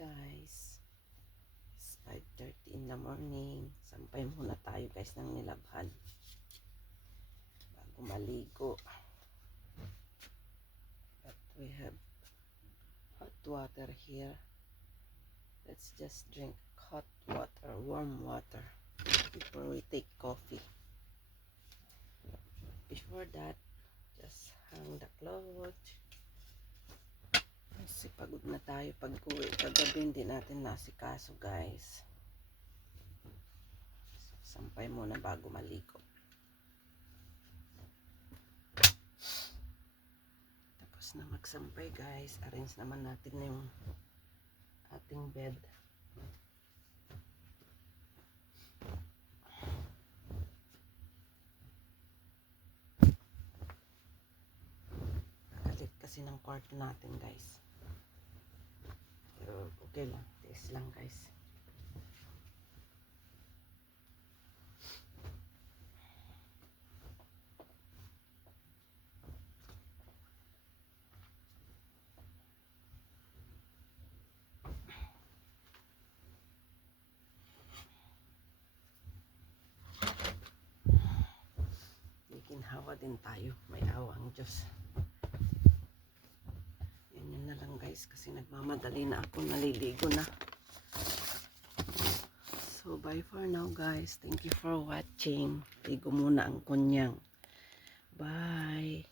Guys, it's 5:30 in the morning. Sampay muna tayo guys ng nilabhan bago maligo. But we have hot water here. Let's just drink hot water, warm water before we take coffee. Before that, just hang the clothes. Kasi pagod na tayo pag-uwi. Kagabi hindi natin nasikaso guys. So, sampay muna bago maligo. Tapos na magsampay guys. Arrange naman natin yung ating bed. Nakalit kasi ng kwarto natin guys. Pero okay lang. Tiis lang guys. Ginhawa din tayo. May awa ang Diyos. Yan na lang guys. Kasi nagmamadali na ako. Naliligo na. So bye for now guys. Thank you for watching. Ligo muna ang kunyang. Bye.